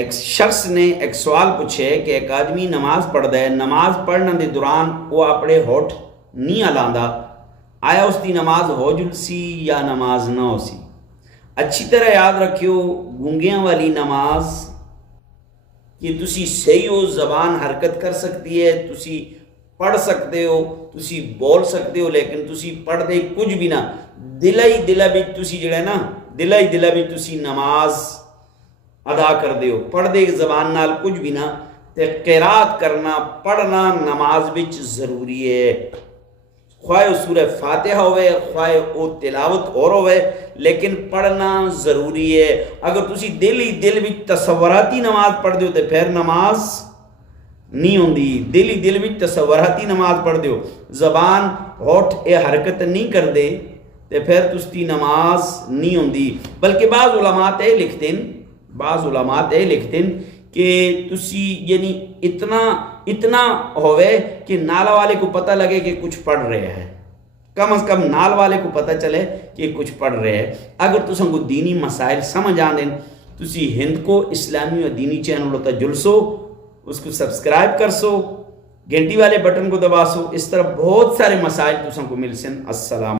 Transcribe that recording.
ایک شخص نے ایک سوال پوچھے کہ ایک آدمی نماز پڑھتا ہے، نماز پڑھنے دے دوران وہ اپنے ہوٹھ نہیں ہلاندا، آیا اس دی نماز ہو جلسی یا نماز نہ ہو سی؟ اچھی طرح یاد رکھیو، گونگیاں والی نماز کہ تسی صحیح ہو، زبان حرکت کر سکتی ہے، تسی پڑھ سکتے ہو، تسی بول سکتے ہو، لیکن تسی پڑھ دے کچھ بھی نہ، دلہ بھی تسی جڑے نا دلہ بھی تسی نماز ادا کر دے ہو، پڑھ دے زبان نال کچھ بھی نہ، تے قرات کرنا پڑھنا نماز وچ ضروری ہے، خواہ سورہ فاتحہ ہوئے خواہ او تلاوت اور ہوئے، لیکن پڑھنا ضروری ہے۔ اگر تسی دل وچ تصوراتی نماز پڑھ دیو تے پھر نماز نہیں ہوندی، دل وچ تصوراتی نماز پڑھ دیو، زبان ہوٹھ اے حرکت نہیں کر دے تے پھر تستی نماز نہیں ہوندی۔ بلکہ بعض علماء لکھتے ہیں کہ تسی یعنی اتنا ہوئے کہ نال والے کو پتہ لگے کہ کچھ پڑھ رہے ہیں، کم از کم نال والے کو پتہ چلے کہ کچھ پڑھ رہے ہیں۔ اگر تساں کو دینی مسائل سمجھ آندیں، تسی ہند کو اسلامی اور دینی چینل ہوتا جلسو، اس کو سبسکرائب کر سو، گھنٹی والے بٹن کو دبا سو، اس طرح بہت سارے مسائل تساں کو مل سن۔ السلام